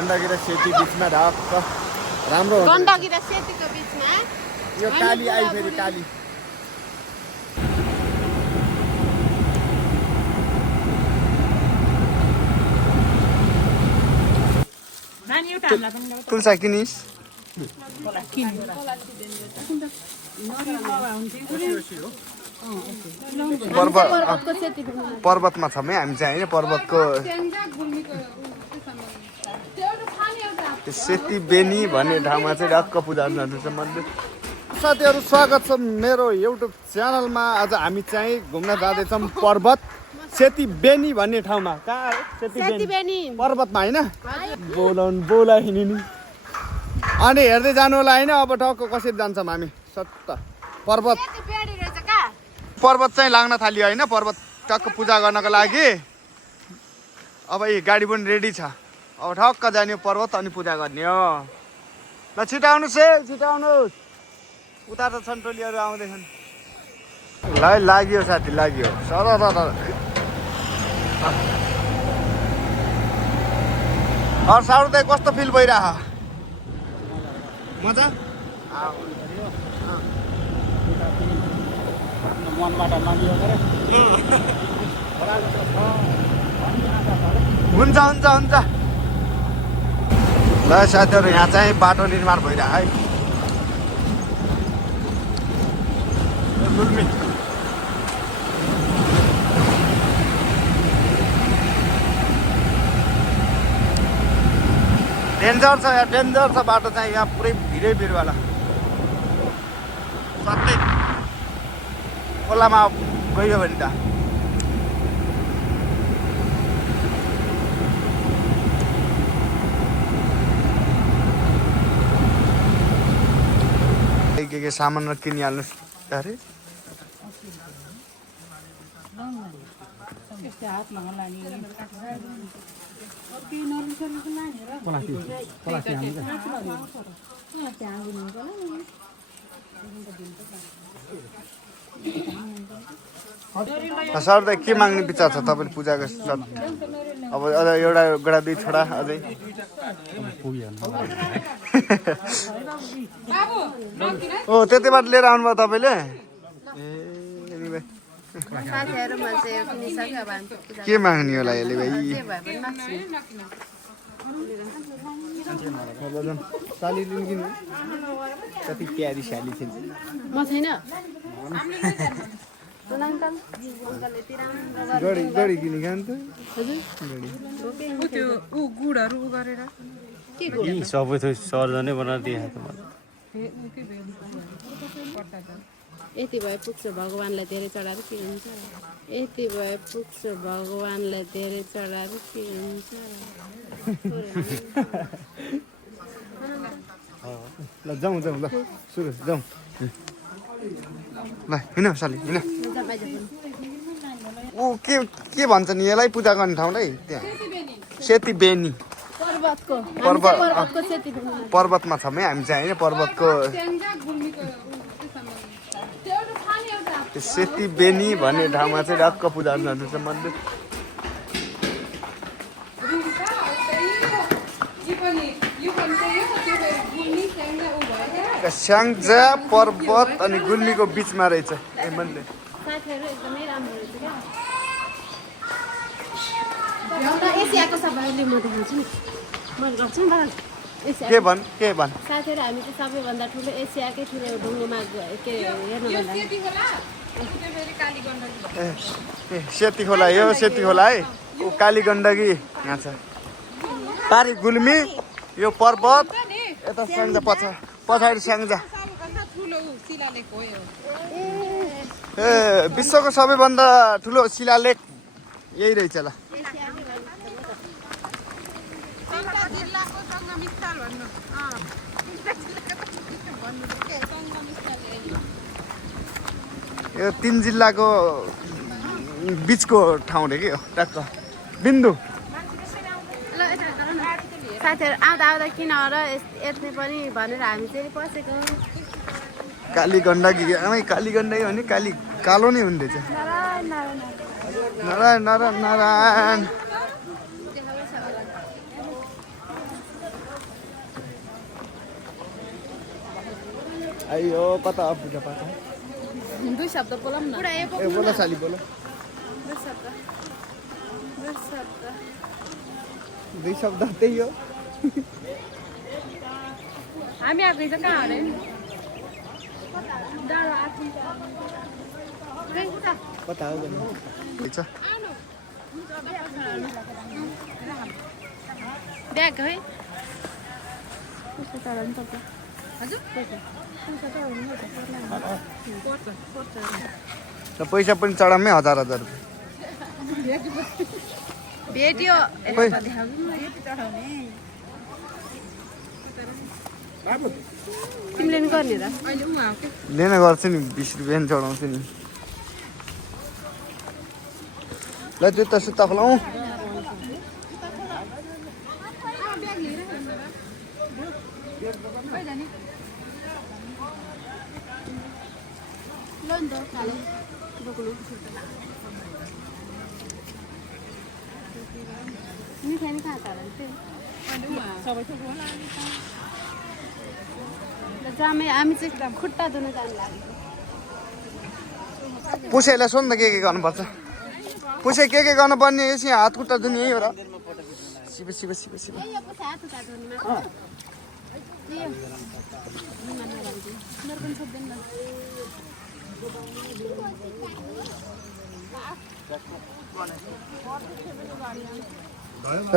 गण्डकी र सेती बिचमा ढक्क राम्रो हुन्छ। गण्डकी र सेतीको बिचमा यो काली आई फेरि काली। तुलसा किनिस् पर्वतमा छौँ है हामी चाहिँ होइन पर्वतको सेती बेनी भन्ने ठाउँमा चाहिँ ढक्क पूजा अर्चना हुन्छ मन्दिर। साथीहरू स्वागत छ मेरो युट्युब च्यानलमा। आज हामी चाहिँ घुम्न जाँदैछौँ पर्वत सेती बेनी भन्ने ठाउँमा। कहाँ सेती बेनी पर्वतमा होइन बोलाइन नि अनि हेर्दै जानु होला होइन। अब टक्क कसरी जान्छौँ हामी सत्त पर्वत चाहिँ लाग्न थाल्यो होइन। पर्वत टक्क पूजा गर्नको लागि अब यी गाडी पनि रेडी छ। अब ठक्क जाने पर्वत अनि पूजा गर्ने हो। ल छिटाउनुहोस् है छिटाउनुहोस्। उता त सन्टोलीहरू आउँदैछन्। ल लाग्यो साथी लाग्यो सर अरू साउदै कस्तो फिल भइरह मजा हुन्छ हुन्छ हुन्छ। ल साथीहरू यहाँ चाहिँ बाटो निर्माण भइरह है। डेन्जर छ यहाँ डेन्जर छ बाटो चाहिँ यहाँ पुरै भिरै भिरवाला सबै खोलामा गयो भने त के सामान किनिहाल्नुहोस् अरे सर के माग्ने विचार छ तपाईँले पूजाको सर? अब एउटा गडा दुई छोडा अझै ओ त्यतिबाट लिएर आउनुभयो तपाईँले? के माग्ने होला यसले भाइ? साली लिनु किन कति प्यारी साली थिन्छ। म छैन गडी किने खानु त सबै थोक सर्जनै बनाएर दिए त मलाई। यति भए पुग्छ भगवान्लाई धेरै चढाएर के हुन्छ? यति भए पुग्छ भगवान्लाई धेरै चढाएर के हुन्छ? ल जाउँ जाउँ ल सुरु जाउँ ल हिँड साली हिँड। ऊ के भन्छ नि यसलाई पूजा गर्ने ठाउँलाई? त्यहाँ सेती बेनी पर्वतमा छौँ है हामी चाहिँ होइन पर्वतको सेती बेनी भन्ने ठाउँमा चाहिँ ढक्क पूजा अर्चना हुन्छ मन्दिर। स्याङ्जा पर्वत अनि गुल्मीको बिचमा रहेछ ए मन्दिर। के भन् साथीहरू हामी चाहिँ सबैभन्दा ठुलो एसियाकै ठुलो ढुङ्गोमा के हेर्नु सेती खोला यो सेती खोला है ऊ काली गण्डकी यहाँ छ। पारी गुल्मी यो पर्वत यता स्याङ्जा पछाडि स्याङ्जा। ए विश्वको सबैभन्दा ठुलो शिलालेख यही रहेछ ल। यो 3 जिल्लाको बिचको ठाउँ रे के हो टक्क बिन्दु। साथीहरू आउँदा किन र यत्ने पनि भनेर हामी चाहिँ पसेको। काली गण्डकी काली गण्डकी भने काली कालो नै हुँदै छ। नारायण नारायण नारायण अयो कता पूजा पाठ दुई शब्द बोलौँ न पुरा ए बोला साली बोला दुई शब्द त्यही हो हामी आएको चाहिँ कहाँ अरे कता हो गर्नु ठिक छ ब्याग है र पैसा पनि चढामै 1000 भेट्यो तिमीले नि गर्ने र लिन गर्छु नि 20 रुपैयाँ चढाउँछु नि ल जुत्ता सुत्ता खोलाउँ हामी चाहिँ खुट्टा धुन जानु लाग्यो पुसैलाई सोध्न के गर्नुपर्छ पुसै के गर्नुपर्ने यसै हात खुट्टा धुने यही हो र शिव शिव शिव शिव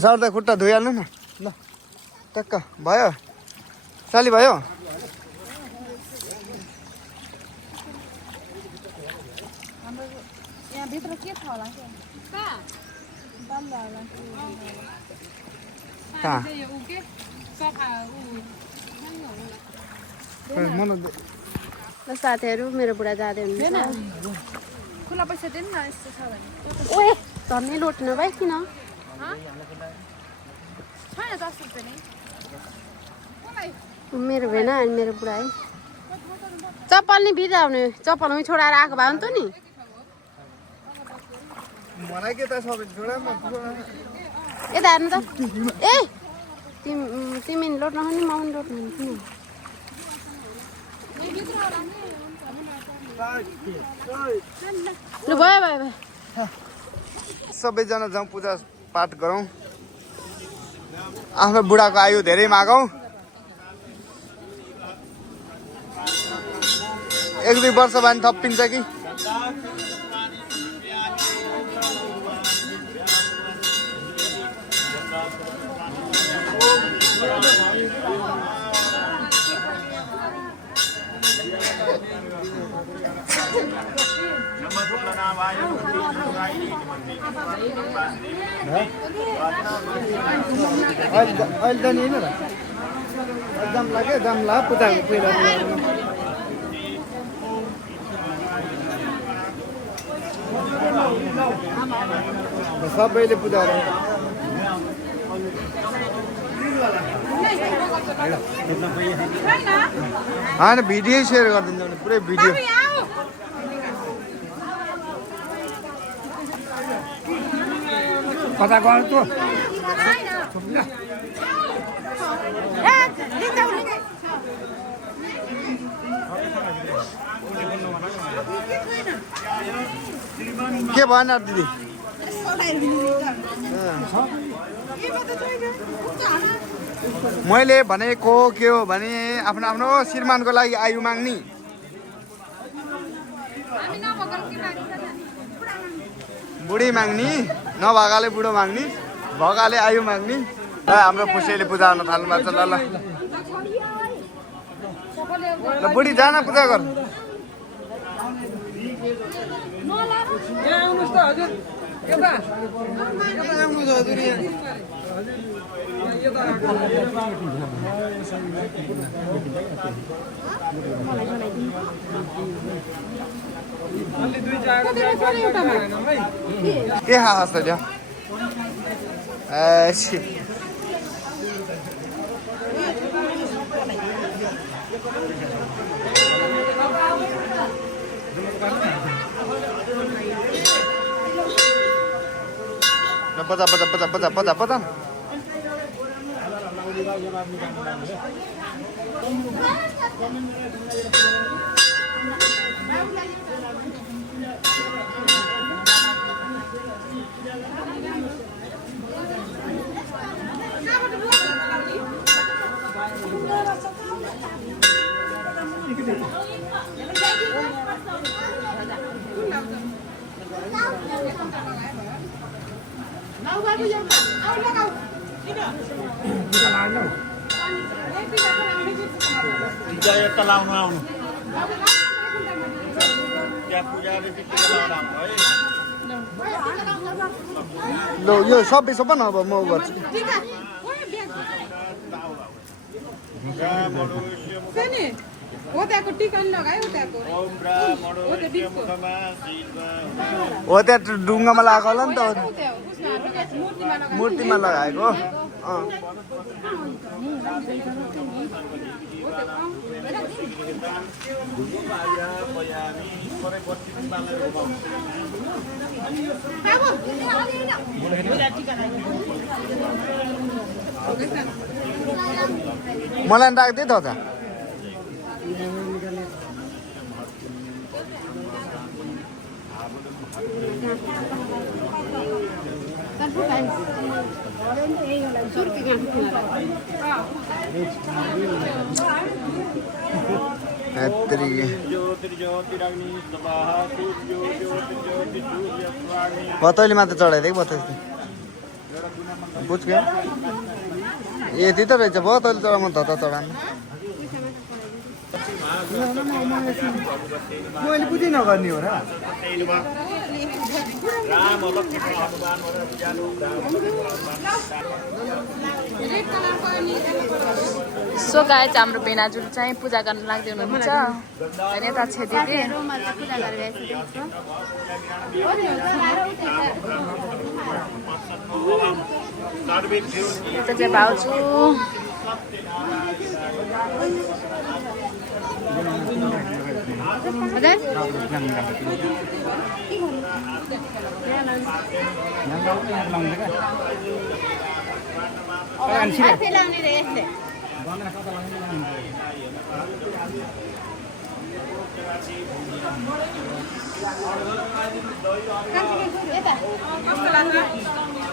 सर्दा खुट्टा धोइहाल्नु न ल टक्क भयो साली भयो भित्र के छ होला साथीहरू मेरो बुढा जाँदै हुनुहुन्छ खुला पैसा दिनु न यस्तो छ भने ओए धन्ने लोट्नु भाइ किन मेरो भएन अनि मेरो बुढा है चप्पल नि भित्र आउने चप्पल उहीँ छोडाएर आएको भए हुन्थ्यो नि यता हेर्नु त ए तिमी लोट्न नि म पनि लोट्नु किन लु भयो भयो भयो सबैजना जाउँ पूजा पाठ गरौँ आफ्नो बुढाको आयु धेरै मागौँ 1-2 वर्ष भयो भने थपिन्छ कि अहिले त नि होइन जाम्ला के जाम्ला पूजाको पहिला सबैले पूजा होइन भिडियो सेयर गरिदिन्छ भने पुरै भिडियो कता गयो त के भएन दिदी मैले भनेको के हो भने आफ्नो आफ्नो श्रीमानको लागि आयु माग्ने बुढी माग्ने नभएकाले बुढो माग्ने भएकाले आयु माग्ने हाम्रो पुसैले पूजा गर्न थाल्नु भएको छ ल ल बुढी जान पूजा गर के खास त त्यो पता पता पता पता पता पता लाउनु आउनु त्यहाँ पूजाले ल यो सबै सबै न अब म गर्छु हो त्यहाँको टिका लगायो त्यहाँको हो त्यहाँ ढुङ्गामा लगाएको होला नि त मूर्तिमा लगाएको मलाई राख्दै त बतैली मात्र चढाइदिएको बतैली बुझ गयो यति त रहेछ बतैली चढा म धता चढानु मैले बुझि नगर्ने हो र सो गाइज हाम्रो भेनाजुल चाहिँ पूजा गर्न लाग्दै हुनुहुन्छ नेता छेदी यता चाहिँ भाउजू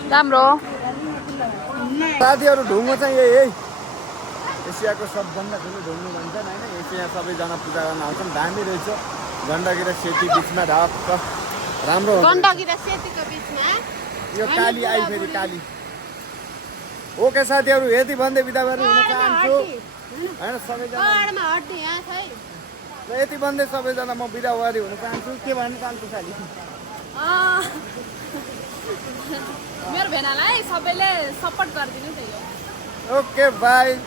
राम्रो साथीहरू ढुङ्गो चाहिँ यही एसियाको सबभन्दा ठुलो ढुङ्गो भन्छन् होइन एसिया सबैजना पूजा गर्न आउँछन् दामी रहेछ गण्डकी र सेती बिचमा ढक्क राम्रो गण्डकी र सेतीको बिचमा यो काली आई फेरि काली ओके साथीहरू यति भन्दै बिदा गरेर हुन चाहन्छु होइन सबैजना र यति भन्दै सबैजना म बिदा गरी हुन चाहन्छु के भन्न चाहन्छु खालि मेरो भेनालाई सबैले सपोर्ट गरिदिनु थियो ओके बाई